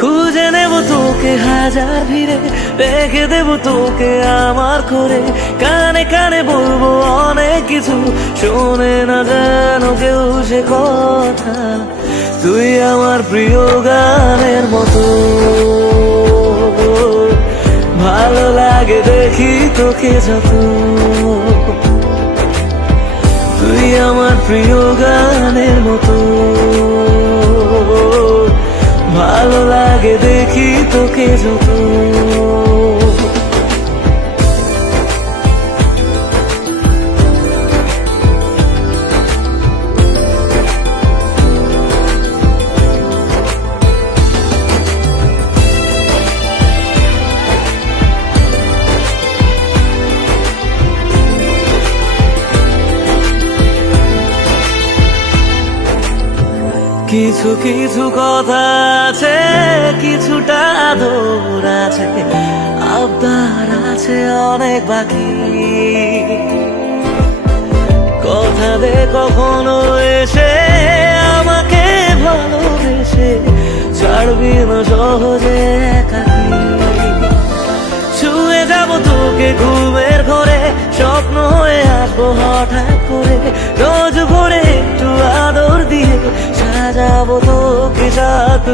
খুঁজে নেব তোকে হাজার ভিড়ে, রেখে দেব তোকে আমার করে। কানে কানে বলবো অনেক কিছু, শোনে না যেন কেউ সে কথা। তুই আমার প্রিয় গানের মতো, ভালো লাগে দেখি তোকে যত। তুই আমার প্রিয় গানের মতো, ভালো লাগে দেখি তোকে যত। কিছু কিছু কথা আছে, কিছুটা আদর আছে, আবদার আছে অনেক বাকি। কথা দে কখনো এসে আমাকে ভালোবেসে, ছাড়বি না সহজে একাকি। ছুঁয়ে যাবো তোকে ঘুমের ঘরে, স্বপ্ন হয়ে আসবো হঠাৎ করে। রোজ ভোরে একটু আদর দিয়ে সাজাবো তোকে সাত